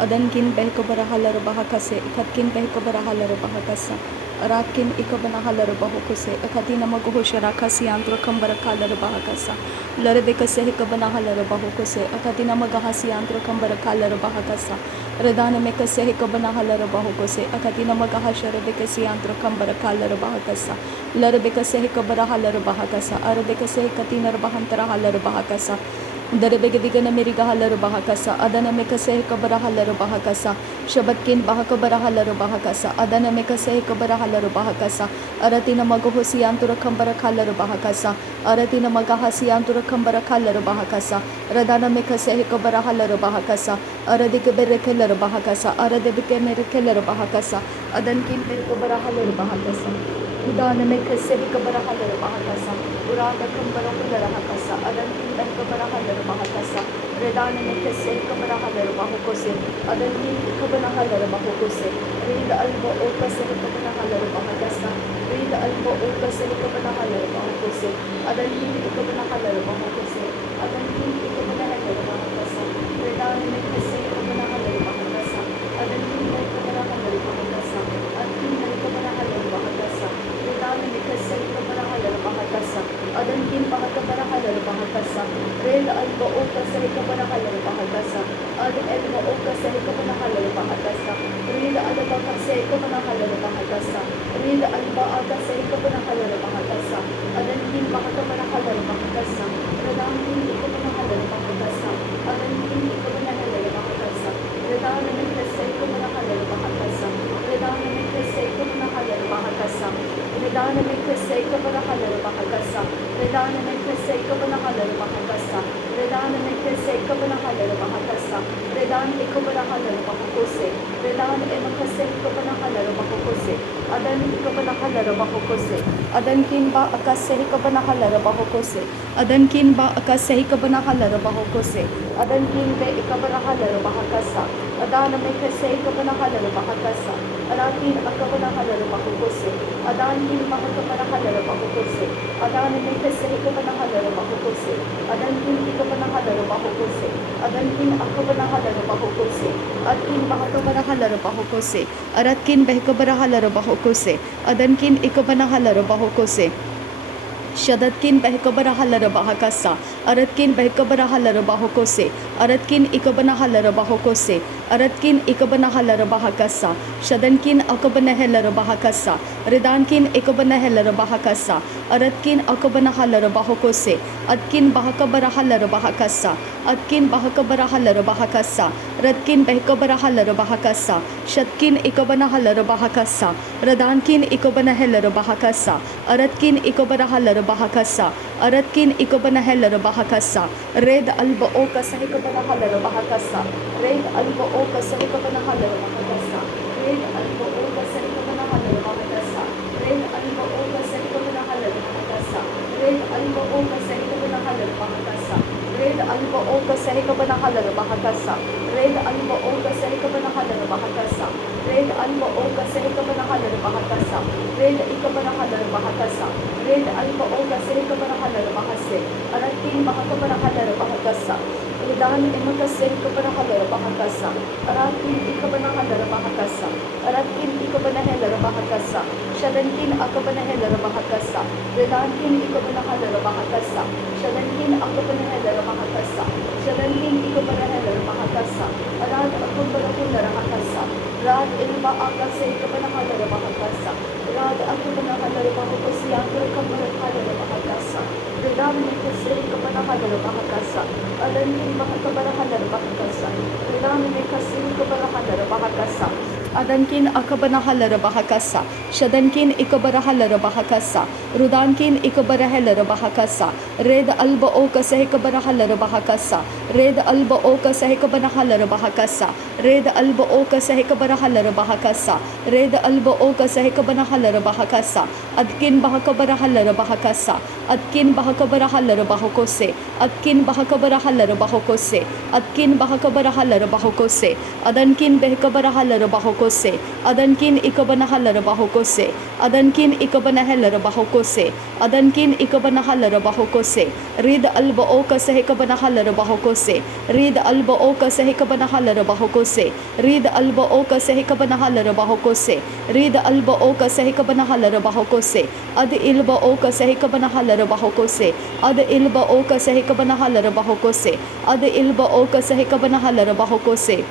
Adankin behkobara halar bahakase, Katkin behkobara halar bahakasa, Arakin ikobana halar bahokose, Akatina magohosharakasi antro kambara kalar bahakasa, Larebekase hikabana halar bahokose, Akatina magahasi antro kambara kalar bahakasa, Redana mekase hikabana halar bahokose, Akatina magahasharebekasi antro kambara kalar bahakasa, Larebekase hikabara halar bahakasa, Arabekase hikatina bahantara halar bahakasa, Darebegana Meriga Halar Bahakasa, Adana Mekase Kabara Halar Bahakasa, Shabatkin Bahakabara Halar Bahakasa, Adana Mekase Kabara Halar Bahakasa, Aratina Magahosi Antura Kambara Kalar Bahakasa, Aratina Magahasi Antura Kambara Kalar Bahakasa, Radana Mekase Kabara Halar Bahakasa, Aradikabere Keller Bahakasa, Aradebekemere Keller Bahakasa, Adankin Kabara Halar Bahakasa. Udana mekase kabara halar bahakasa, Urada kambara halar bahakasa, Adankin kabara halar bahakasa, Redana mekase kabara halar bahakose, Adankin kabara halar bahakose, Rida alba okase kabara halar bahakasa, Rida alba okase kabara halar bahakose, Adankin kabara halar bahakose, Adankin kabara halar bahakasa, Redana mekase kabara halar bahakasa, Adankin kabara halar bahakasa, Adankin kabara halar bahakasa. Mikasa kabara halar bahakasa, Adankin bahakabara halar bahakasa, Rel alba okasa kabara halar bahakasa, Ad elba okasa kabara halar bahakasa, Rel alba kase kabara halar bahakasa, Rel alba akasa kabara halar bahakasa, Adankin bahakabara halar bahakasa, Radankin kabara halar bahakasa, Adankin kabara halar bahakasa, Radan mikasa kabara halar bahakasa, Radan mikasa kabara halar bahakasa, Redana mekase kabara halar bahakasa, Redana mekase kabara halar bahakasa, Redana mekase kabara halar bahakasa, Redana ekabara halar bahakose, Redana emakase kabara halar bahakose, Adan kabara halar bahakose, Adankin ba akase kabara halar bahakose, Adankin ba akase kabara halar bahakose, Adankin be ekabara halar bahakasa, Adana mekase kabara halar bahakasa, Arakin akabara halar bahakose, Adankin bahakabara halar bahakose, Adan mekase kabara halar bahakose, Adankin ikabara halar bahakose, Adankin akabara halar bahakose, Adkin bahakabara halar bahakose, Aratkin behkabara halar bahakose, Adankin ikabara halar bahakose, Shadatkin behkabara halar bahakasa, Aratkin behkabara halar bahakose, Aratkin ikabana halar bahakose, Aratkin ikabana halar bahakasa, Shadankin akabana halar bahakasa, Ridankin ikabana halar bahakasa, Aratkin akabana halar bahakose, Adkin bahakabara halar bahakasa, Adkin bahakabara halar bahakasa, Radkin behkabara halar bahakasa, Shatkin ikabana halar bahakasa, Radankin ikabana halar bahakasa, Aratkin ikabara halar bahakasa, Aratkin ikabana halar bahakasa, Red alba oka sahikabana halar bahakasa, Red alba oka sahikabana halar bahakasa, Red alba oka sahikabana halar bahakasa, Red alba oka sahikabana halar bahakasa, Red alba oka sahikabana halar bahakasa, Red alba oka sahikabana halar bahakasa, Red alba oka sahikabana halar bahakasa, Red alba oka sahikabana halar bahakasa, Red ikabana halar bahakasa, Red alba oka sahikabana halar bahase, Aratin bahakabana halar bahakasa, Redan emakase ikabana halar bahakasa, Aratin ikabana halar bahakasa, Aratin ikabana halar bahakasa, Shadankin akabana halar bahakasa, Redankin ikabana halar bahakasa, Shadankin akabana halar bahakasa, Shadankin ikabana halar bahakasa, Arad akabana halar bahakasa, Rad ilba akase ikabana halar bahakasa, Rad akabana halar bahakasi angkara kabana halar bahakasa, Redan mekase ikabana halar bahakasa, Adankin bahakabana halar bahakasa, Redan mekase ikabana halar bahakasa, Adankin akabana halar bahakasa, Shadankin ikabara halar bahakasa, Rudankin ikabara halar bahakasa, Red alba oka sahikabara halar bahakasa, Red alba oka sahikabana halar bahakasa, Red alba oka sahikabara halar bahakasa, Red alba oka sahikabana halar bahakasa, Adkin bahakabara halar bahakasa, Adkin bahakabara halar bahakose, Adkin bahakabara halar bahakose, Adkin bahakabara halar bahakose, Adankin behkabara halar bahakose, Adankin ikabana halar bahakose, bahokose, adankin ikabanahel bahokose, adankin ikabanahal bahokose, read alba oka sehikabanahal bahokose, read alba oka sehikabanahal bahokose, read alba oka sehikabanahal bahokose, read alba oka sehikabanahal bahokose, ad ilba oka sehikabanahal bahokose, ad ilba oka sehikabanahal bahokose, ad ilba oka sehikabanahal bahokose,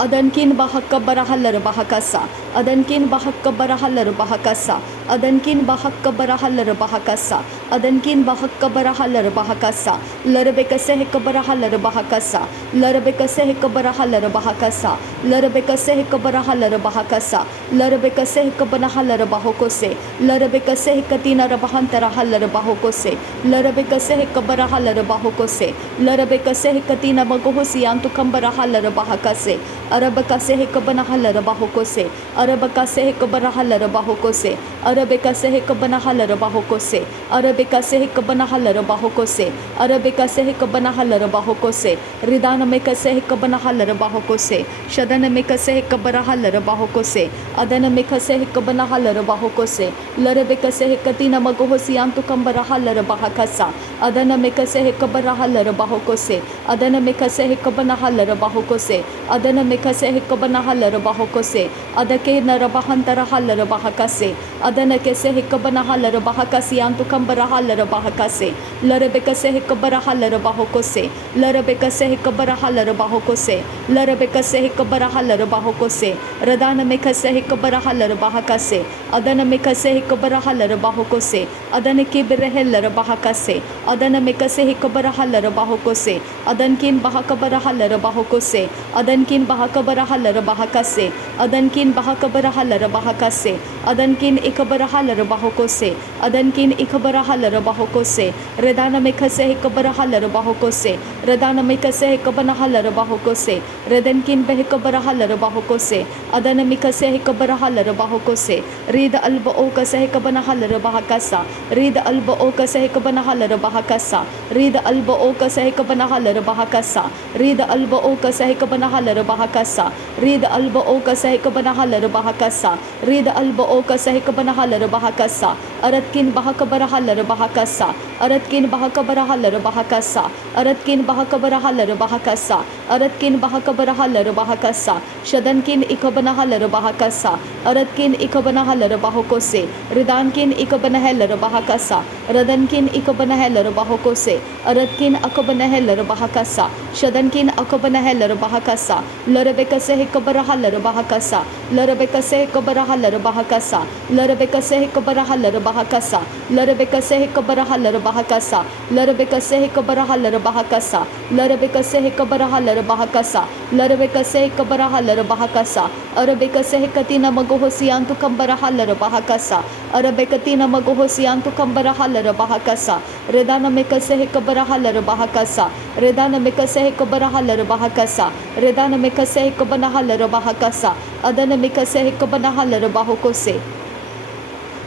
adankin bahakka barahalar bahakasa, adankin bahakka barahalar bahakasa, adankin bahakka barahalar bahakasa, adankin bahakka barahalar bahakasa, larbekase hekabarahalar bahakasa, larbekase hekabarahalar bahakasa, larbekase hekabarahalar bahakasa, larbekase hekabanahalar bahokose, larbekase hekatina rabahantara halar bahokose, larbekase hekabarahalar bahokose, larbekase hekatina magohosi antukambarahalar bahakase, Arabakase hekabanahalar bahokose, Arabakase hekabarahalar bahokose, Arabekase hekabanahalar bahokose, Arabekase hekabanahalar bahokose, Arabekase hekabanahalar bahokose, Ridana mekase hekabanahalar bahokose, Shadana mekase hekabarahalar bahokose, Adana mekase hekabanahalar bahokose, Larabekase hekatina magohosi antukambarahalar bahakasa, Adana mekase hekabarahalar bahokose, Adana mekase hekabanahalar bahokose, Adana mekase hekabanahalar bahokose, Adake narabahantara halar bahakase, Adana kese hekabanahalar bahakasi antukambarahalar bahakase, Larabekase hekabarahalar bahokose, Larabekase hekabarahalar bahokose, Larabekase hekabarahalar bahokose, Radana mekase hekabarahalar bahakase, Adana mekase hekabarahalar bahokose, Adana kibrehelar bahakase, Adana mekase hekabarahalar bahokose, Adankin bahakabarahalar bahokose, Adankin bahakabarahalar bahakase, Adankin bahakabarahalar bahakase, Adankin ikabarahalar bahokose, Adankin ikabarahalar bahokose, Redana mekase hekabarahalar bahokose, Redana mekase hekabanahalar bahokose, Redankin behekabarahalar bahokose, Adana mekase hekabarahalar bahokose, Read alba oka sehekabanahalar bahakasa, Read alba oka sehekabanahalar bahakasa, Read alba oka sehekabanahalar bahakasa, Read alba oka sehekabanahalar bahakasa, Read alba oka sehekabanahalar bahakasa, Read alba oka sehekabanahalar bahakasa, Aratkin bahakabarahalar bahakasa, Aratkin bahakabarahalar bahakasa, Aratkin bahakabarahalar bahakasa, Aratkin bahakabarahalar bahakasa, Shadankin ikabanahalar bahakasa, Aratkin ikabanahalar bahokose, Ridankin ikabanahalar bahakasa, Radankin ikabanahalar bahokose, Aratkin akabanahalar bahakasa, Shadankin akabanahalar bahakasa, Larabekase hekabarahalar bahakasa, Larabekase hekabarahalar bahakasa, Larabekase hekabarahalar bahakasa, Larabekase hekabarahalar bahakasa, Larabekase hekabarahalar bahakasa, Larabekase hekabarahalar bahakasa, Larabekase hekabarahalar bahakasa, Arabekase hekatina magohosi antukambarahalar bahakasa, Arabekatina magohosi antukambarahalar bahakasa, Redana mekase hekabarahalar bahakasa, Redana mekase hekabarahalar bahakasa, Redana mekase hekabanahalar bahakasa, Adana mekase hekabanahalar bahokose,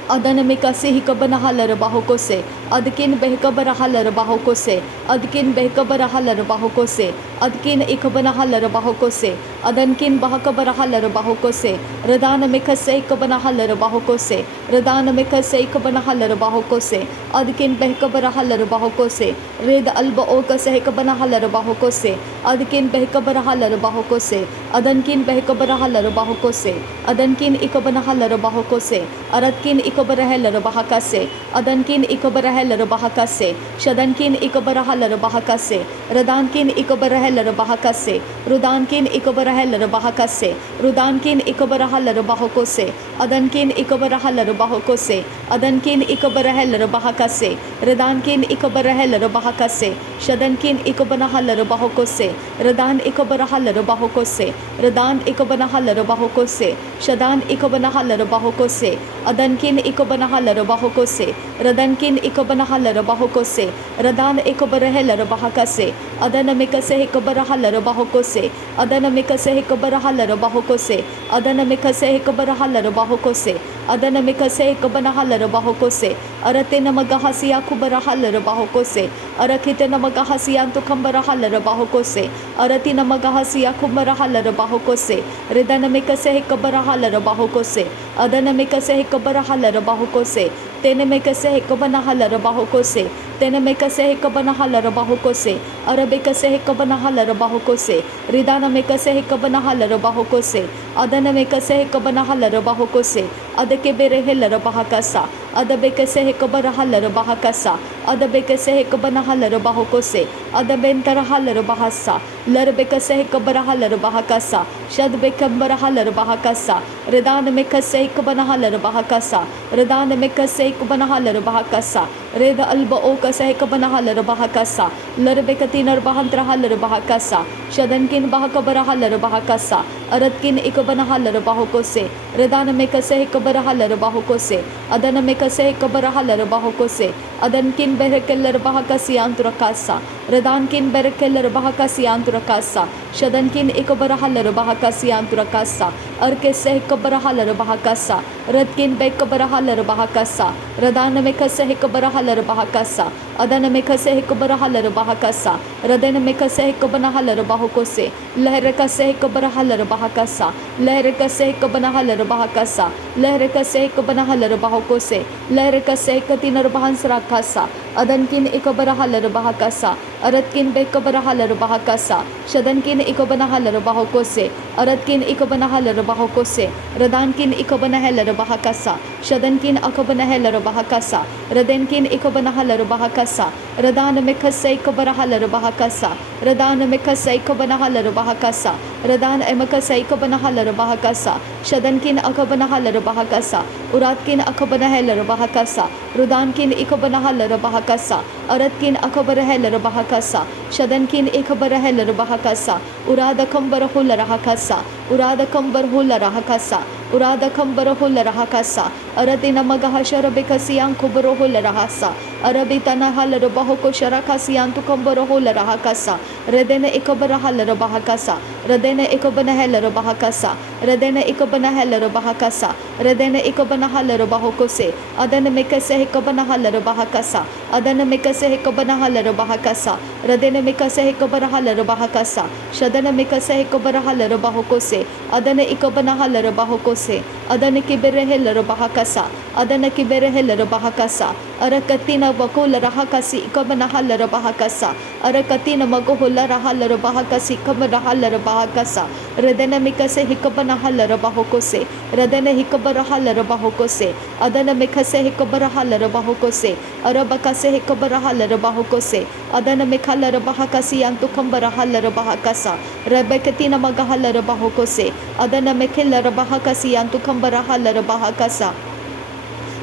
Adana mekase hekabanahalar bahokose, Adkin behekabarahalar bahokose, Adkin behekabarahalar bahokose, Adkin ikabanahalar bahokose, Adankin bahakabarahalar bahokose, Radana mekase hekabanahalar bahokose, Radana mekase hekabanahalar bahokose, Adkin behekabarahalar bahokose, Red alba oka sehekabanahalar bahokose, Adkin behekabarahalar bahokose, Adankin behekabarahalar bahokose, Adankin ikabanahalar bahokose, Aratkin ikabarahalar bahakase, Adankin ikabarahalar bahakase, Shadankin ikabarahalar bahakase, Radankin ikabarahalar bahakase, Rudankin ikabarahalar bahakase, Rudankin ikabarahalar bahokose, Adankin ikabarahalar bahokose, Adankin ikabarahalar bahakase, Radankin ikabarahalar bahakase, Shadankin ikabanahalar bahokose, Radan ikabarahalar bahokose, Radan ikabanahalar bahokose, Shadan ikabanahalar bahokose, Adankin ikabanahalar bahokose, Radankin ikabanahala bahokose radana ikabarahela bahakase adana mikase ikabarahala bahokose adana mikase ikabarahala bahokose adana mikase ikabarahala bahokose adana mikase ikabanahala bahokose arate namagahasiya kubarahala bahokose arakite namagahasiya tukambarahala bahokose arati namagahasiya kubarahala bahokose redana mikase ikabarahala bahokose adana mikase ikabarahala bahokose tene mikase ikabanahala bahokose tene mikase ikabanahala bahokose arabikase ikabanahala bahokose ridana mikase ikabanahala bahokose adana mikase ikabanahala bahokose adake berehela bahakasa adabekase ikabarahala bahakasa adabekase ikabanahala bahokose adabentarahala bahasa larbekase ikabarahala bahakasa shadbekambarahala bahakasa redana mikase ikabanahala bahakasa redana mikase ikabanahala bahakasa reda alba okase ikabanahala bahakasa larbekati narbahantrahala bahakasa shadankin bahakabarahala bahakasa aratkin ikabanahala bahokose redana mikase ikabarahala bahokose adana mikase ikabarahala bahokose adankin berekeller bahakasi antrakasa redankin berekeller bahakasi antrakasa shadankin ikabarahala bahakasi antrakasa arkese ikabarahala bahakasa radkin bekabarahala bahakasa radana mikase ikabarahala bahakasa adana mikase ikabarahala bahakasa radana mikase ikabanahala bahokose lehrekase ikabarahala bahakasa lehrekase ikabanahala bahakasa lehrekase ikabanahala bahokose lehrekase ikatinar bahansrakasa adankin ikabarahala bahakasa aratkin bekabarahala bahakasa shadankin ikabanahala bahokose aratkin ikabanahala bahokose radankin ikabanahala bahakasa shadankin akabanahala bahakasa radenkin ikabanahala bahakasa radana mikase ikabarahala bahakasa radana mikase ikabanahala bahakasa radana emakase ikabanahala bahakasa shadankin akabanahala bahakasa uratkin akabanahala bahakasa rudankin ikabanahala bahakasa aratkin akabarahala bahakasa shadankin ikabarahala bahakasa urada kambarahula rahakasa urada kambarhula rahakasa urada kambarahula rahakasa aradina magahasharabekasiyan kubarahula rahasa arabitana halar bahoko sharakasiyan tukambarahula rahakasa redena ikabarahala bahakasa redena ikabanahala bahakasa redena ikabanahala bahakasa redena ikabanahala bahokose adana mikase ikabanahala bahakasa adana mikase ikabanahala bahakasa redena mikase ikabarahala bahakasa shadana mikase ikabarahala bahokose adana ikabanahala bahokose adana kiberehela bahakasa adana kiberehela bahakasa arakatina bakula rahakasi ikabanahala bahakasa arakatina magohula rahala bahakasi ikabanahala bahakasa redena mikase ikabanahala bahokose redena ikabarahala bahokose adana mikase ikabarahala bahokose arabakase ikabarahala bahokose adana mikhala bahakasi antukambarahala bahakasa rebekatina magahala bahokose adana mikhala bahakasi antukambarahala bahakasa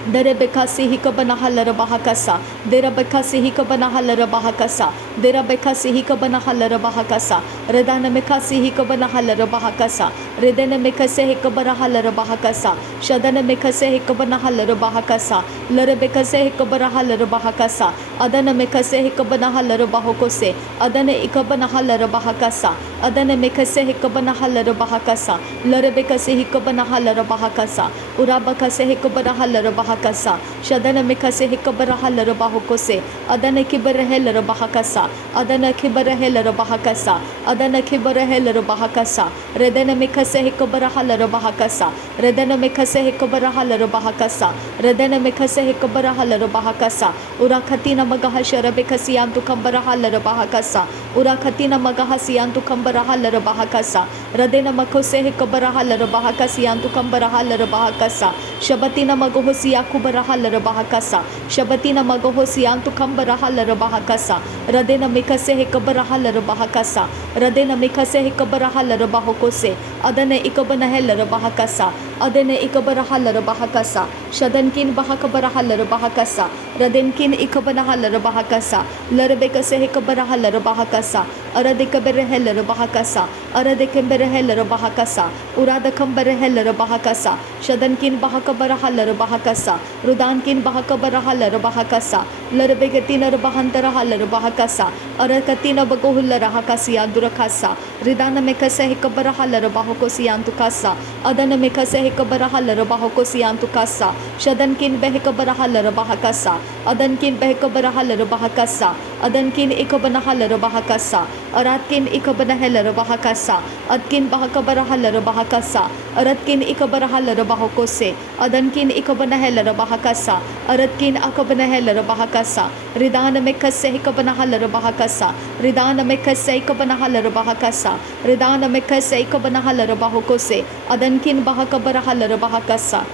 Derebekasi hikabanahala bahakasa Derebekasi hikabanahala bahakasa Derebekasi hikabanahala bahakasa Redana mekasi hikabanahala bahakasa Redana mekase hikabarahala bahakasa Shadana mekase hikabanahala bahakasa Larebekase hikabarahala bahakasa Adana mekase hikabanahala bahokose Adana ikabanahala bahakasa Adana mekase hikabanahala bahakasa Larebekase hikabanahala bahakasa Urabakase hikabanahala bahakasa Shadana mekase hikabarahala bahokose Adana kibarahela bahakasa Adana kibarahela bahakasa Adana kibarahela bahakasa Redana mekase hikabarahala bahakasa Redana mekase hikabarahala bahakasa Redana mekase hikabarahala bahakasa Urakatina magahashara bekasi antu kambarahala bahakasa Urakatina magahasi antu kambarahala bahakasa Radena makose hikabarahala bahakasi antu kambarahala bahakasa Shabatina magohosi akubarahala bahakasa Shabatina magohosi antu kambarahala bahakasa Radena mikase hikabarahala bahakasa Radena mikase hikabarahala bahokose Adana ikabanahala bahakasa Adana ikabarahala bahakasa Shadankin bahakabarahala bahakasa रदेनकिन इकबना लरबाहकसा लरबेकसे हिकबरा लरबाहकसा अरदिकबरे लरबाहकसा अरदिकबरे लरबाहकसा उरादकबरे लरबाहकसा शदनकिन बहकबरा लरबाहकसा रुदानकिन बहकबरा लरबाहकसा लरबेगतिन रबहंतरा लरबाहकसा अरकतिन बगोहुलरहकसिया दुरखसा रिदान मेकसे हिकबरा लरबाहकोसियांतुकसा अदन मेकसे हिकबरा लरबाहकोसियांतुकसा शदनकिन बहकबरा लरबाहकसा अदनकिन बहकबरा लरबाहकसा अदनकिन इकबना लरबाहकसा अरातकिन इकबना लरबाहकसा अदकिन बहकबरा लरबाहकसा अरतकिन इकबरा लरबाहकोसे अदनकिन इकबना लरबाहकसा अरतकिन अकबना लरबाहकसा रिदान मेकसे हिकबना लरबाहकसा रिदान मेकसे इकबना लरबाहकसा रिदान मेकसे इकबना लरबाहकोसे अदनकिन बहकबरा लरबाहकसा।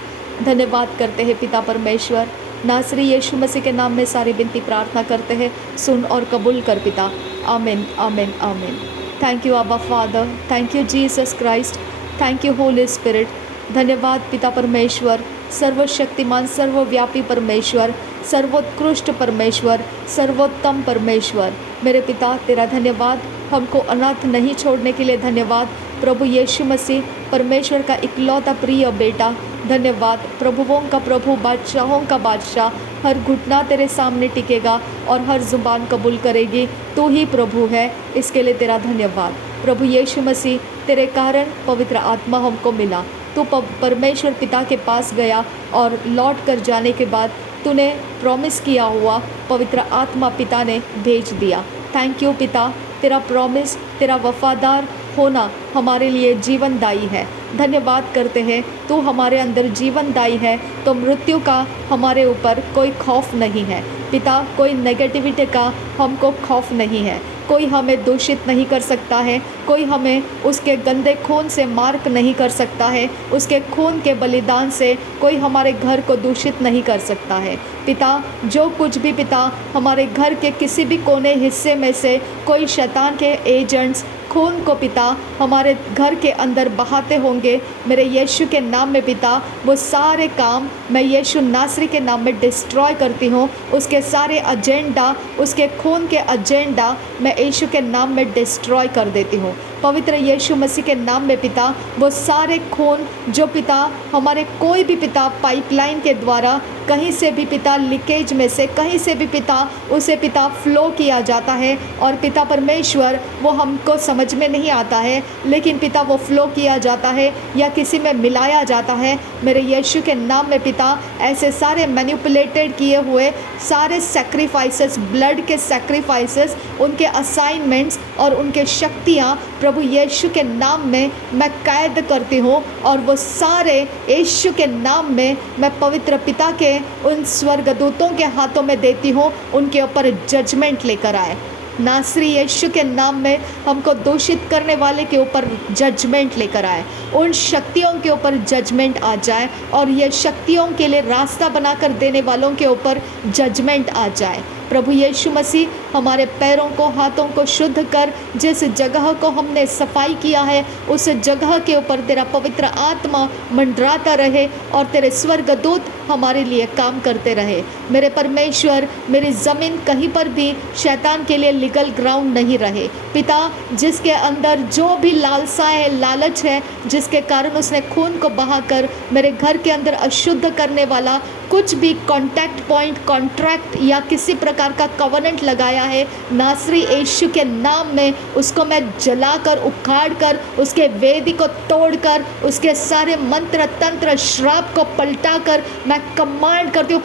धन्यवाद करते हैं पिता परमेश्वर, नासरी यीशु मसीह के नाम में सारी विनती प्रार्थना करते हैं, सुन और कबूल कर पिता। आमीन आमीन आमीन। थैंक यू अब्बा father, thank you Jesus Christ, thank you Holi spirit. धन्यवाद पिता परमेश्वर, सर्वशक्तिमान सर्वव्यापी परमेश्वर, सर्वोत्कृष्ट परमेश्वर, सर्वोत्तम परमेश्वर। मेरे पिता तेरा धन्यवाद, हमको अनाथ नहीं छोड़ने के लिए धन्यवाद। प्रभु यीशु मसीह परमेश्वर का इकलौता प्रिय बेटा, धन्यवाद। प्रभुओं का प्रभु, बादशाहों का बादशाह, हर घुटना तेरे सामने टिकेगा और हर जुबान कबूल करेगी तू ही प्रभु है, इसके लिए तेरा धन्यवाद। प्रभु यीशु मसीह तेरे कारण पवित्र आत्मा हमको मिला। तू परमेश्वर पिता के पास गया और लौट कर जाने के बाद तूने प्रॉमिस किया हुआ पवित्र आत्मा पिता ने भेज दिया। थैंक यू पिता, तेरा प्रॉमिस, तेरा वफादार होना हमारे लिए जीवनदायी है। धन्यवाद करते हैं, तू हमारे अंदर जीवनदायी है तो मृत्यु का हमारे ऊपर कोई खौफ नहीं है पिता, कोई नेगेटिविटी का हमको खौफ नहीं है। कोई हमें दूषित नहीं कर सकता है, कोई हमें उसके गंदे खून से मार्क नहीं कर सकता है, उसके खून के बलिदान से कोई हमारे घर को दूषित नहीं कर सकता है पिता। जो कुछ भी पिता हमारे घर के किसी भी कोने हिस्से में से कोई शैतान के एजेंट्स खून को पिता हमारे घर के अंदर बहाते होंगे, मेरे यीशु के नाम में पिता वो सारे काम मैं यीशु नासरी के नाम में डिस्ट्रॉय करती हूँ। उसके सारे एजेंडा, उसके खून के एजेंडा मैं यीशु के नाम में डिस्ट्रॉय कर देती हूँ। पवित्र यीशु मसीह के नाम में पिता वो सारे खून जो पिता हमारे कोई भी पिता पाइपलाइन के द्वारा कहीं से भी पिता लीकेज में से कहीं से भी पिता उसे पिता फ्लो किया जाता है और पिता परमेश्वर वो हमको समझ में नहीं आता है, लेकिन पिता वो फ्लो किया जाता है या किसी में मिलाया जाता है, मेरे यीशु के नाम में पिता ऐसे सारे मैनिपुलेटेड किए हुए सारे सैक्रिफाइसेस, ब्लड के सैक्रिफाइसेस, उनके असाइनमेंट्स और उनके शक्तियाँ प्रभु यीशु के नाम में मैं कैद करती हूँ और वो सारे यीशु के नाम में मैं पवित्र पिता के उन स्वर्गदूतों के हाथों में देती हूँ, उनके ऊपर जजमेंट लेकर आए। नासरी यीशु के नाम में हमको दूषित करने वाले के ऊपर जजमेंट लेकर आए, उन शक्तियों के ऊपर जजमेंट आ जाए और ये शक्तियों के लिए रास्ता बनाकर देने वालों के ऊपर जजमेंट आ जाए। प्रभु यीशु मसीह हमारे पैरों को, हाथों को शुद्ध कर, जिस जगह को हमने सफाई किया है उस जगह के ऊपर तेरा पवित्र आत्मा मंडराता रहे और तेरे स्वर्गदूत हमारे लिए काम करते रहे। मेरे परमेश्वर, मेरी ज़मीन कहीं पर भी शैतान के लिए लीगल ग्राउंड नहीं रहे पिता। जिसके अंदर जो भी लालसा है, लालच है, जिसके कारण उसने खून को बहाकर मेरे घर के अंदर अशुद्ध करने वाला कुछ भी कॉन्टैक्ट पॉइंट, कॉन्ट्रैक्ट या किसी प्रकार का कवनेंट लगाया है, नासरी यीशु के नाम में उसको मैं जलाकर, उखाड़ कर, उसके वेदी को तोड़कर, उसके सारे मंत्र तंत्र श्राप को पलटाकर मैं कमांड करती हूँ,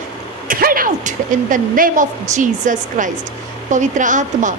get out in the name of Jesus Christ. पवित्र आत्मा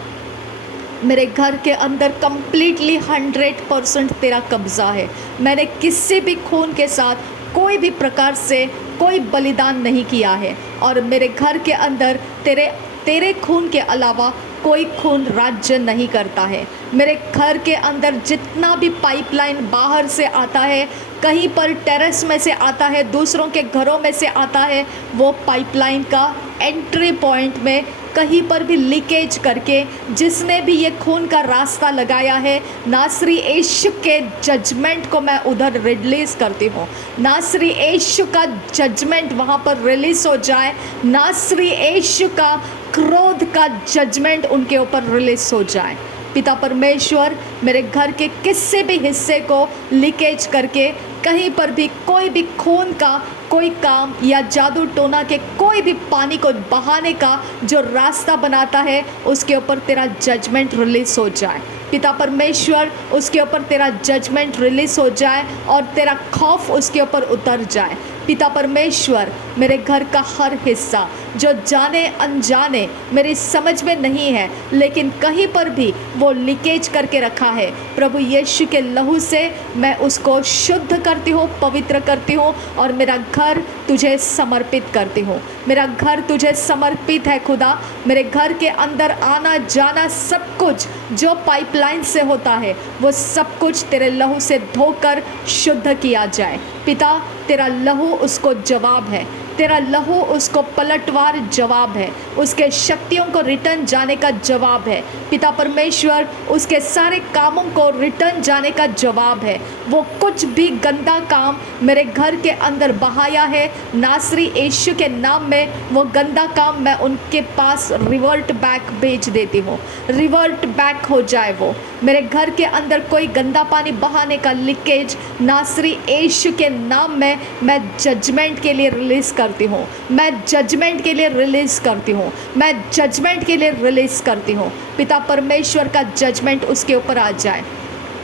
मेरे घर के अंदर कंप्लीटली 100% तेरा कब्जा है। मैंने किसी भी खून के साथ कोई भी प्रकार से कोई बलिदान नहीं किया है और मेरे घर के अंदर तेरे खून के अलावा कोई खून राज्य नहीं करता है। मेरे घर के अंदर जितना भी पाइपलाइन बाहर से आता है, कहीं पर टेरेस में से आता है, दूसरों के घरों में से आता है, वो पाइपलाइन का एंट्री पॉइंट में कहीं पर भी लीकेज करके जिसने भी ये खून का रास्ता लगाया है, नासरी यीशु के जजमेंट को मैं उधर रिलीज़ करती हूँ। नासरी यीशु का जजमेंट वहाँ पर रिलीज़ हो जाए। नासरी यीशु का क्रोध का जजमेंट उनके ऊपर रिलीज़ हो जाए। पिता परमेश्वर, मेरे घर के किसी भी हिस्से को लीकेज करके कहीं पर भी कोई भी खून का कोई काम या जादू टोना के कोई भी पानी को बहाने का जो रास्ता बनाता है, उसके ऊपर तेरा जजमेंट रिलीज़ हो जाए। पिता परमेश्वर, उसके ऊपर तेरा जजमेंट रिलीज़ हो जाए और तेरा खौफ उसके ऊपर उतर जाए। पिता परमेश्वर, मेरे घर का हर हिस्सा जो जाने अनजाने मेरी समझ में नहीं है, लेकिन कहीं पर भी वो लीकेज करके रखा है, प्रभु यीशु के लहू से मैं उसको शुद्ध करती हूँ, पवित्र करती हूँ और मेरा घर तुझे समर्पित करती हूँ। मेरा घर तुझे समर्पित है खुदा। मेरे घर के अंदर आना जाना सब कुछ जो पाइपलाइन से होता है, वो सब कुछ तेरे लहू से धोकर शुद्ध किया जाए। पिता, तेरा लहू उसको जवाब है, तेरा लहू उसको पलटवार जवाब है, उसके शक्तियों को रिटर्न जाने का जवाब है। पिता परमेश्वर, उसके सारे कामों को रिटर्न जाने का जवाब है। वो कुछ भी गंदा काम मेरे घर के अंदर बहाया है, नासरी यीशु के नाम में वो गंदा काम मैं उनके पास रिवर्ट बैक भेज देती हूँ। रिवर्ट बैक हो जाए वो। मेरे घर के अंदर कोई गंदा पानी बहाने का लीकेज नासरी यीशु के नाम में मैं जजमेंट के लिए रिलीज़ करती हूँ। मैं जजमेंट के लिए रिलीज़ करती हूँ। मैं जजमेंट के लिए रिलीज़ करती हूँ। पिता परमेश्वर का जजमेंट उसके ऊपर आ जाए।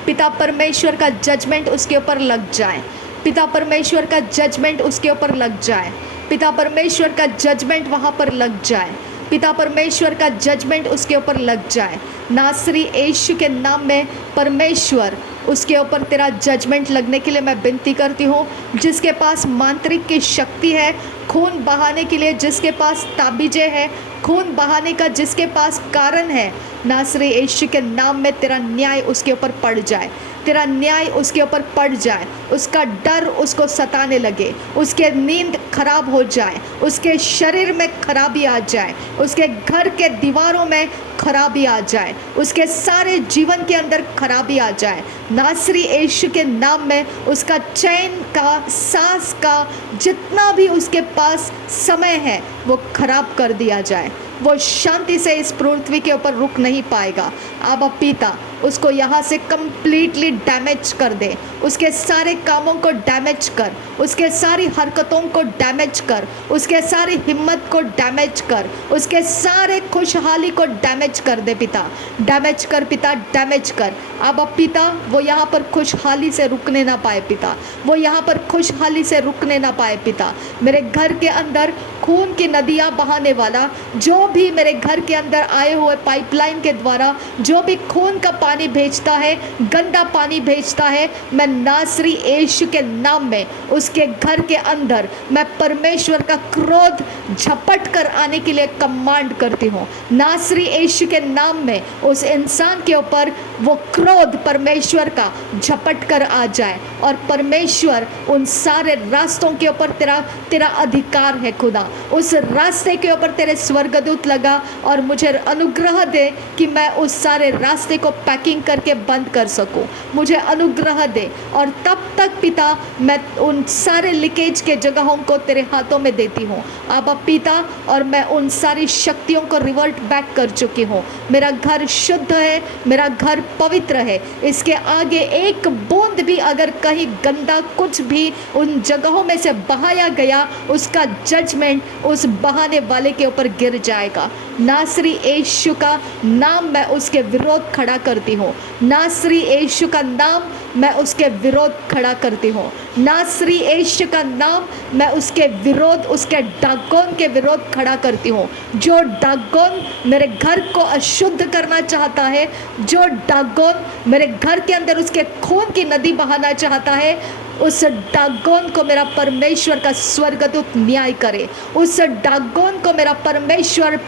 पिता परमेश्वर का जजमेंट उसके ऊपर लग जाए। पिता परमेश्वर का जजमेंट उसके ऊपर लग जाए। पिता परमेश्वर का जजमेंट वहाँ पर लग जाए। पिता परमेश्वर का जजमेंट उसके ऊपर लग जाए। नासरी यीशु के नाम में परमेश्वर, उसके ऊपर तेरा जजमेंट लगने के लिए मैं विनती करती हूँ। जिसके पास मांत्रिक की शक्ति है खून बहाने के लिए, जिसके पास ताबीज़ें हैं खून बहाने का, जिसके पास कारण है, नासरी यीशु के नाम में तेरा न्याय उसके ऊपर पड़ जाए। तेरा न्याय उसके ऊपर पड़ जाए। उसका डर उसको सताने लगे, उसके नींद खराब हो जाए, उसके शरीर में खराबी आ जाए, उसके घर के दीवारों में खराबी आ जाए, उसके सारे जीवन के अंदर खराबी आ जाए। नासरी यीशु के नाम में उसका चैन का, सांस का जितना भी उसके पास समय है वो खराब कर दिया जाए। वो शांति से इस पृथ्वी के ऊपर रुक नहीं पाएगा। आबा पिता, उसको यहाँ से कंप्लीटली डैमेज कर दे। उसके सारे कामों को डैमेज कर, उसके सारी हरकतों को डैमेज कर, उसके सारी हिम्मत को डैमेज कर, उसके सारे खुशहाली को डैमेज कर दे पिता। डैमेज कर पिता, डैमेज कर। आबा पिता, वो यहाँ पर खुशहाली से रुकने ना पाए पिता। वो यहाँ पर खुशहाली से रुकने ना पाए पिता। मेरे घर के अंदर खून की नदियाँ बहाने वाला, जो भी मेरे घर के अंदर आए हुए पाइपलाइन के द्वारा जो भी खून का पानी भेजता है, गंदा पानी भेजता है, मैं नासरी यीशु के नाम में उसके घर के अंदर मैं परमेश्वर का क्रोध झपट कर आने के लिए कमांड करती हूँ। नासरी यीशु के नाम में उस इंसान के ऊपर वो क्रोध परमेश्वर का झपट कर आ जाए और परमेश्वर उन सारे रास्तों के ऊपर तेरा अधिकार है खुदा। उस रास्ते के ऊपर तेरे स्वर्गदूत लगा और मुझे अनुग्रह दे कि मैं उस सारे रास्ते को पैकिंग करके बंद कर सकूं। मुझे अनुग्रह दे और तब तक पिता मैं उन सारे लीकेज के जगहों को तेरे हाथों में देती हूँ आबा पिता, और मैं उन सारी शक्तियों को रिवर्ट बैक कर चुकी हूँ। मेरा घर शुद्ध है, मेरा घर पवित्र है। इसके आगे एक बूंद भी अगर कहीं गंदा कुछ भी उन जगहों में से बहाया गया, उसका जजमेंट उस बहाने वाले के ऊपर गिर जाएगा। नासरी यीशु का नाम मैं उसके विरोध खड़ा करती हूँ। नासरी यीशु का नाम मैं उसके विरोध खड़ा करती हूँ। नासरी यीशु का नाम मैं उसके विरोध, उसके दागोन के विरोध खड़ा करती हूँ। जो दागोन मेरे घर को अशुद्ध करना चाहता है, जो दागोन मेरे घर के अंदर उसके खून की नदी बहाना चाहता है, उस दागोन को मेरा परमेश्वर का स्वर्गदूत न्याय करे। उस दागोन को मेरा परमेश्वर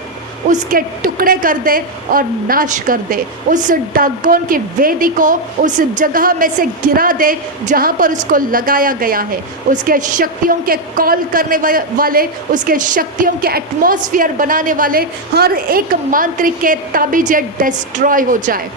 उसके टुकड़े कर दे और नाश कर दे। उस दागोन की वेदी को उस जगह में से गिरा दे जहाँ पर उसको लगाया गया है। उसके शक्तियों के कॉल करने वाले, उसके शक्तियों के एटमॉस्फेयर बनाने वाले हर एक मांत्रिक के ताबीजें डिस्ट्रॉय हो जाए।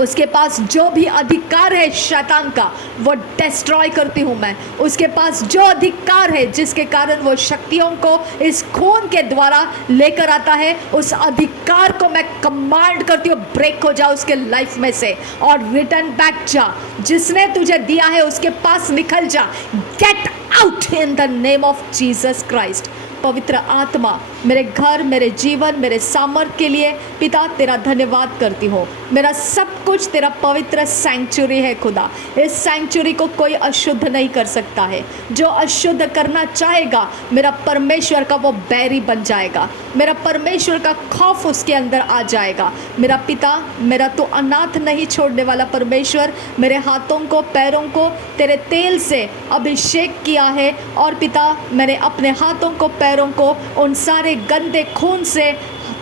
उसके पास जो भी अधिकार है शैतान का, वो डिस्ट्रॉय करती हूँ मैं। उसके पास जो अधिकार है जिसके कारण वो शक्तियों को इस खून के द्वारा लेकर आता है, उस अधिकार को मैं कमांड करती हूँ ब्रेक हो जा उसके लाइफ में से और रिटर्न बैक जा। जिसने तुझे दिया है उसके पास निकल जा। Get out in the name of Jesus Christ. पवित्र आत्मा मेरे घर, मेरे जीवन, मेरे सामर्थ्य के लिए पिता तेरा धन्यवाद करती हूँ। मेरा सब कुछ तेरा पवित्र सैंक्चुरी है खुदा। इस सैंक्चुरी को कोई अशुद्ध नहीं कर सकता है। जो अशुद्ध करना चाहेगा मेरा परमेश्वर का वो बैरी बन जाएगा। मेरा परमेश्वर का खौफ उसके अंदर आ जाएगा। मेरा पिता, मेरा तो अनाथ नहीं छोड़ने वाला परमेश्वर मेरे हाथों को पैरों को तेरे तेल से अभिषेक किया है। और पिता मैंने अपने हाथों को पैरों को उन सारे गंदे खून से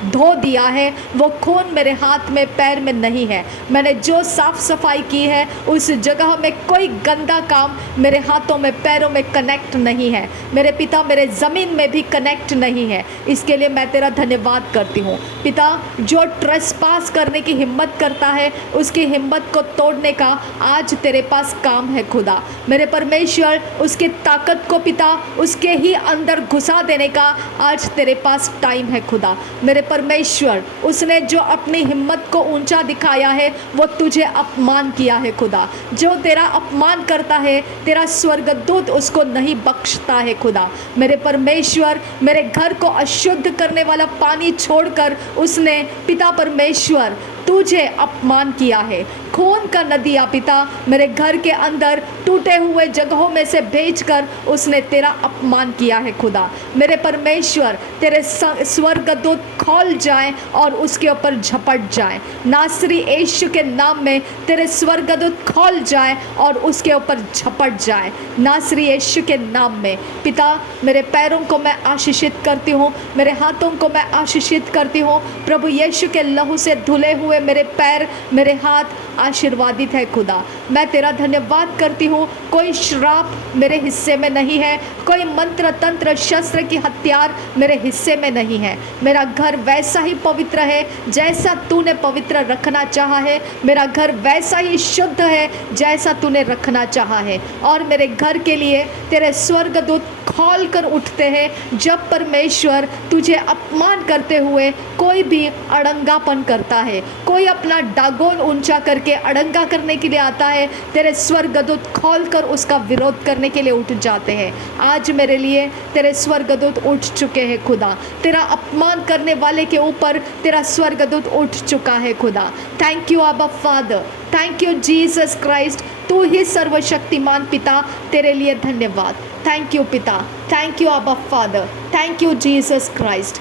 धो दिया है। वो खून मेरे हाथ में पैर में नहीं है। मैंने जो साफ सफाई की है उस जगह में कोई गंदा काम मेरे हाथों में पैरों में कनेक्ट नहीं है। मेरे पिता मेरे ज़मीन में भी कनेक्ट नहीं है। इसके लिए मैं तेरा धन्यवाद करती हूँ पिता। जो ट्रेसपास करने की हिम्मत करता है उसकी हिम्मत को तोड़ने का आज तेरे पास काम है खुदा। मेरे परमेश्वर उसकी ताकत को पिता उसके ही अंदर घुसा देने का आज तेरे पास टाइम है खुदा। मेरे परमेश्वर उसने जो अपनी हिम्मत को ऊंचा दिखाया है वो तुझे अपमान किया है खुदा। जो तेरा अपमान करता है तेरा स्वर्गदूत उसको नहीं बख्शता है खुदा। मेरे परमेश्वर मेरे घर को अशुद्ध करने वाला पानी छोड़कर उसने पिता परमेश्वर तुझे अपमान किया है। खून का नदिया पिता मेरे घर के अंदर टूटे हुए जगहों में से भेजकर उसने तेरा अपमान किया है खुदा। मेरे परमेश्वर तेरे स्वर्गदूत खोल जाएं और उसके ऊपर झपट जाएं। नासरी यीशु के नाम में तेरे स्वर्गदूत खोल जाएं और उसके ऊपर झपट जाएं। नासरी यीशु के नाम में पिता मेरे पैरों को मैं आशीषित करती हूँ, मेरे हाथों को मैं आशीषित करती हूँ। प्रभु यीशु के लहू से धुले हुए मेरे पैर मेरे हाथ आशीर्वादित है खुदा। मैं तेरा धन्यवाद करती हूँ। कोई श्राप मेरे हिस्से में नहीं है, कोई मंत्र तंत्र शस्त्र की हथियार मेरे हिस्से में नहीं है। मेरा घर वैसा ही पवित्र है जैसा तूने पवित्र रखना चाहा है। मेरा घर वैसा ही शुद्ध है जैसा तूने रखना चाहा है। और मेरे घर के लिए तेरे स्वर्गदूत खोल कर उठते हैं जब परमेश्वर तुझे अपमान करते हुए कोई भी अड़ंगापन करता है, कोई अपना डागोन ऊंचा करके अड़ंगा करने के लिए आता है, तेरे स्वर्गदूत खोलकर उसका विरोध करने के लिए उठ जाते हैं। आज मेरे लिए तेरे स्वर्गदूत उठ चुके हैं खुदा। तेरा अपमान करने वाले के ऊपर तेरा स्वर्गदूत उठ चुका है खुदा। थैंक यू आबा father, thank you Jesus Christ. तू ही सर्वशक्तिमान पिता, तेरे लिए धन्यवाद। थैंक यू पिता, थैंक यू आबा father, thank you Jesus Christ.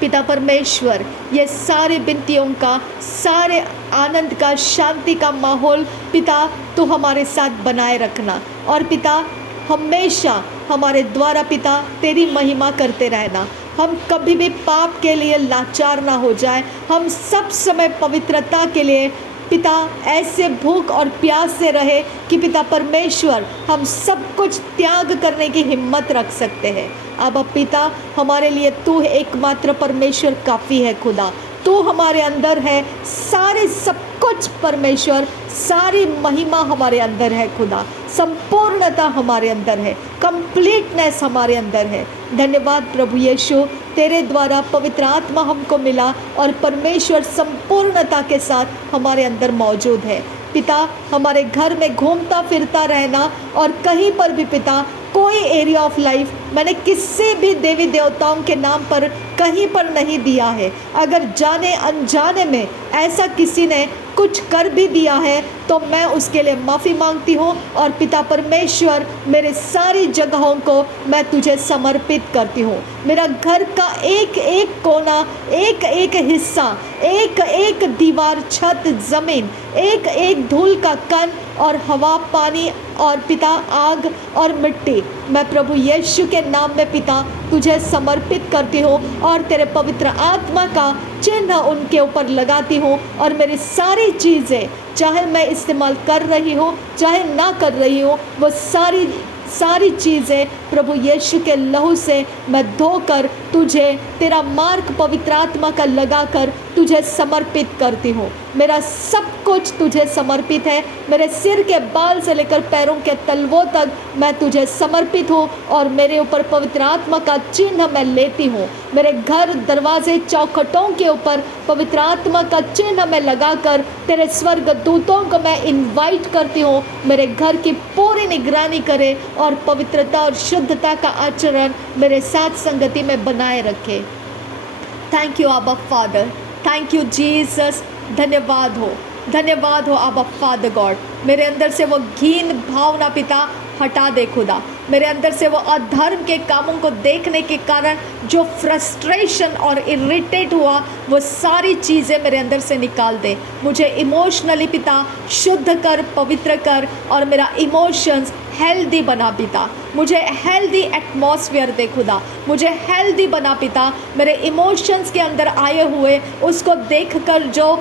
पिता परमेश्वर ये सारे विनतियों का, सारे आनंद का, शांति का माहौल पिता तो हमारे साथ बनाए रखना। और पिता हमेशा हमारे द्वारा पिता तेरी महिमा करते रहना। हम कभी भी पाप के लिए लाचार ना हो जाए। हम सब समय पवित्रता के लिए पिता ऐसे भूख और प्यास से रहे कि पिता परमेश्वर हम सब कुछ त्याग करने की हिम्मत रख सकते हैं। अब पिता हमारे लिए तू एकमात्र परमेश्वर काफ़ी है खुदा। तू हमारे अंदर है, सारे सब कुछ परमेश्वर, सारी महिमा हमारे अंदर है खुदा। संपूर्णता हमारे अंदर है, कंप्लीटनेस हमारे अंदर है। धन्यवाद प्रभु यीशु, तेरे द्वारा पवित्र आत्मा हमको मिला और परमेश्वर संपूर्णता के साथ हमारे अंदर मौजूद है। पिता हमारे घर में घूमता फिरता रहना और कहीं पर भी पिता कोई एरिया ऑफ लाइफ मैंने किसी भी देवी देवताओं के नाम पर कहीं पर नहीं दिया है। अगर जाने अनजाने में ऐसा किसी ने कुछ कर भी दिया है तो मैं उसके लिए माफ़ी मांगती हूँ। और पिता परमेश्वर मेरे सारी जगहों को मैं तुझे समर्पित करती हूँ। मेरा घर का एक एक कोना, एक एक हिस्सा, एक एक दीवार, छत, ज़मीन, एक एक धूल का कण और हवा, पानी और पिता आग और मिट्टी, मैं प्रभु यीशु के नाम में पिता तुझे समर्पित करती हूँ और तेरे पवित्र आत्मा का चिन्ह उनके ऊपर लगाती हूँ। और मेरी सारी चीज़ें, चाहे मैं इस्तेमाल कर रही हूँ चाहे ना कर रही हूँ, वो सारी चीज़ें प्रभु यीशु के लहू से मैं धोकर तुझे, तेरा मार्ग पवित्र आत्मा का लगाकर तुझे समर्पित करती हूँ। मेरा सब कुछ तुझे समर्पित है। मेरे सिर के बाल से लेकर पैरों के तलवों तक मैं तुझे समर्पित हूँ और मेरे ऊपर पवित्र आत्मा का चिन्ह मैं लेती हूँ। मेरे घर, दरवाजे, चौखटों के ऊपर पवित्र आत्मा का चिन्ह मैं लगाकर तेरे स्वर्ग दूतों को मैं इनवाइट करती हूँ, मेरे घर की पूरी निगरानी करे और पवित्रता और शुद्धता का आचरण मेरे साथ संगति में बनाए रखे। थैंक यू आबा फादर, थैंक यू जीसस। धन्यवाद हो आबा फादर गॉड। मेरे अंदर से वो घिन भावना पिता हटा दे खुदा। मेरे अंदर से वो अधर्म के कामों को देखने के कारण जो फ्रस्ट्रेशन और इरिटेट हुआ, वो सारी चीज़ें मेरे अंदर से निकाल दे। मुझे इमोशनली पिता शुद्ध कर, पवित्र कर और मेरा इमोशंस हेल्दी बना पिता। मुझे हेल्दी एटमॉस्फेयर दे खुदा, मुझे हेल्दी बना पिता। मेरे इमोशंस के अंदर आए हुए उसको देखकर जो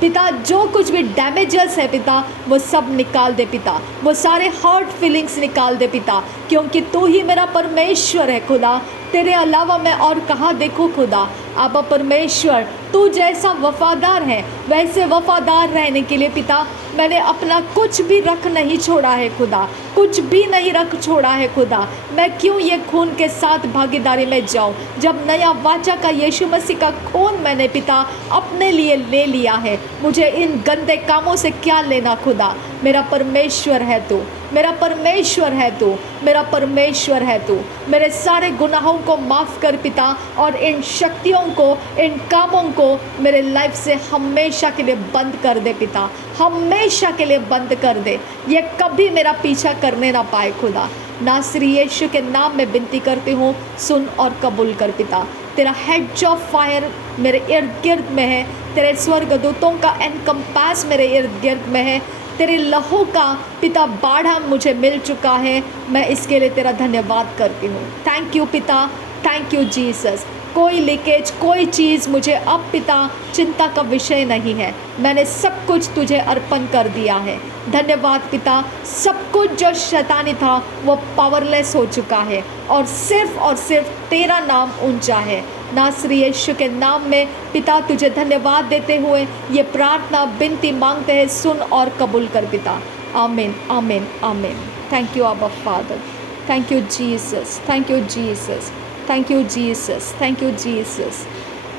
पिता, जो कुछ भी डैमेजेस है पिता, वो सब निकाल दे पिता। वो सारे हर्ट फीलिंग्स निकाल दे पिता, क्योंकि तू ही मेरा परमेश्वर है खुदा। तेरे अलावा मैं और कहाँ देखूँ खुदा। आबा परमेश्वर, तू जैसा वफ़ादार है वैसे वफ़ादार रहने के लिए पिता मैंने अपना कुछ भी रख नहीं छोड़ा है खुदा, कुछ भी नहीं रख छोड़ा है खुदा। मैं क्यों ये खून के साथ भागीदारी में जाऊं, जब नया वाचा का यीशु मसीह का खून मैंने पिता अपने लिए ले लिया है। मुझे इन गंदे कामों से क्या लेना खुदा। मेरा परमेश्वर है तू, मेरा परमेश्वर है तू, मेरा परमेश्वर है तू। मेरे सारे गुनाहों को माफ़ कर पिता और इन शक्तियों को, इन कामों को मेरे लाइफ से हमेशा के लिए बंद कर दे पिता, हमेशा के लिए बंद कर दे। ये कभी मेरा पीछा करने ना पाए खुदा। नासरी यीशु के नाम में विनती करती हूँ, सुन और कबूल कर पिता। तेरा हेड्स ऑफ फायर मेरे इर्द गिर्द में है, तेरे स्वर्गदूतों का एनकम्पास मेरे इर्द गिर्द में है, तेरे लहू का पिता बाढ़ा मुझे मिल चुका है। मैं इसके लिए तेरा धन्यवाद करती हूँ। थैंक यू पिता, थैंक यू जीसस। कोई लीकेज, कोई चीज़ मुझे अब पिता चिंता का विषय नहीं है। मैंने सब कुछ तुझे अर्पण कर दिया है। धन्यवाद पिता। सब कुछ जो शैतानी था वो पावरलेस हो चुका है और सिर्फ तेरा नाम ऊंचा है। नासरी यीशु के नाम में पिता तुझे धन्यवाद देते हुए ये प्रार्थना विनती मांगते हैं, सुन और कबूल कर पिता। आमीन, आमीन, आमीन। थैंक यू आबा father, thank you Jesus, thank you Jesus, thank you Jesus, thank you Jesus,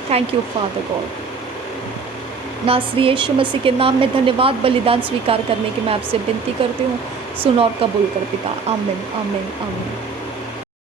thank you father God. नासरी यीशु मसीह के नाम में धन्यवाद बलिदान स्वीकार करने की मैं आपसे विनती करती हूँ, सुन और कबूल कर पिता। आमीन, आमीन, आमीन।